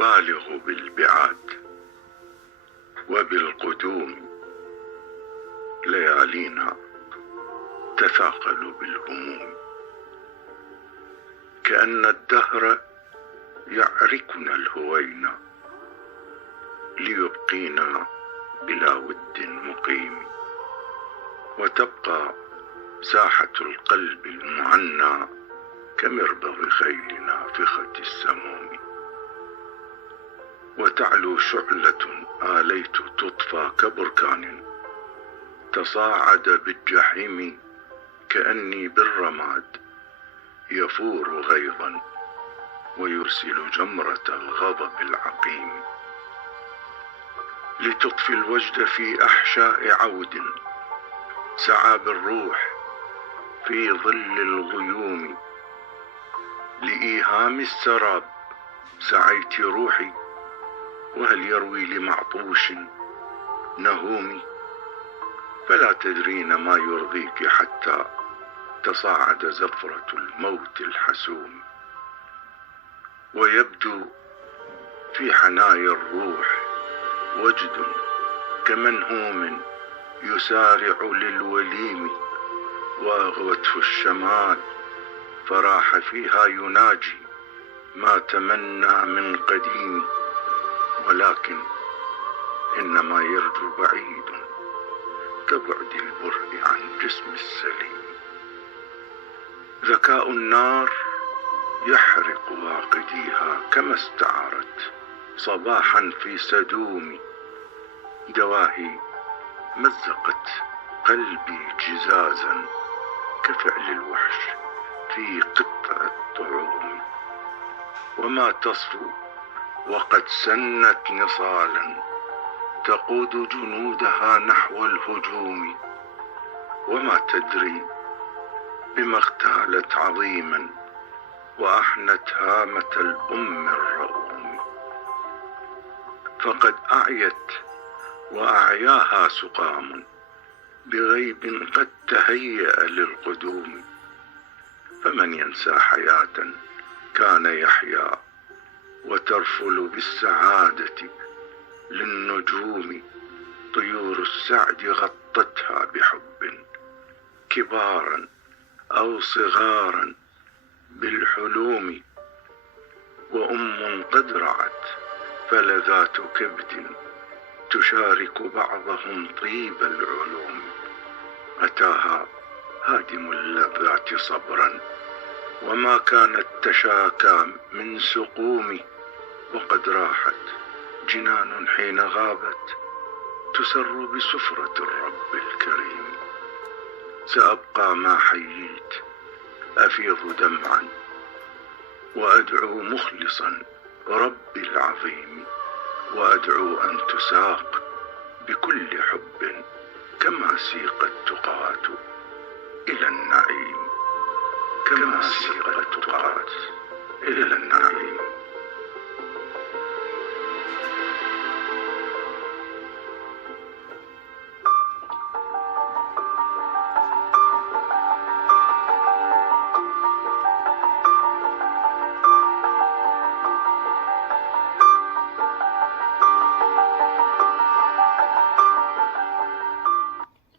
تبالغ بالبعاد وبالقدوم، ليالينا تثاقل بالهموم، كأن الدهر يعركنا الهوينا ليبقينا بلا ود مقيم، وتبقى ساحة القلب المعنى كمربض خيل نافخة السموم، وتعلو شعلة آليت تطفى كبركان تصاعد بالجحيم، كأني بالرماد يفور غيظا ويرسل جمرة الغضب العقيم، لتطفي الوجد في أحشاء عود سعى بالروح في ظل الغيوم، لإيهام السراب سعيت روحي، وهل يروي لمعطوش نهومي، فلا تدرين ما يرضيك حتى تصاعد زفرة الموت الحسوم، ويبدو في حنايا الروح وجد كمنهوم يسارع للوليم، وأغوته الشمال فراح فيها يناجي ما تمنى من قديم، ولكن إنما يرجو بعيد كبعد البرء عن جسم السليم. ذكاء النار يحرق واقديها كما استعارت صباحا في سدوم، دواهي مزقت قلبي جزازا كفعل الوحش في قطع الطعوم، وما تصفو وقد سنت نصالا تقود جنودها نحو الهجوم، وما تدري بما اغتالت عظيما وأحنت هامة الأم الرؤوم، فقد أعيت وأعياها سقام بغيب قد تهيأ للقدوم، فمن ينسى حياة كان يحيا وترفل بالسعادة للنجوم، طيور السعد غطتها بحب كبارا أو صغارا بالحلوم، وأم قد رعت فلذات كبد تشارك بعضهم طيب العلوم، أتاها هادم اللذات صبرا وما كانت تشاكى من سقوم، وقد راحت جنان حين غابت تسر بسفرة الرب الكريم، سأبقى ما حييت أفيض دمعا وأدعو مخلصا ربي العظيم، وأدعو أن تساق بكل حب كما سيق التقاة إلى النعيم، كما سيق التقاة إلى النعيم.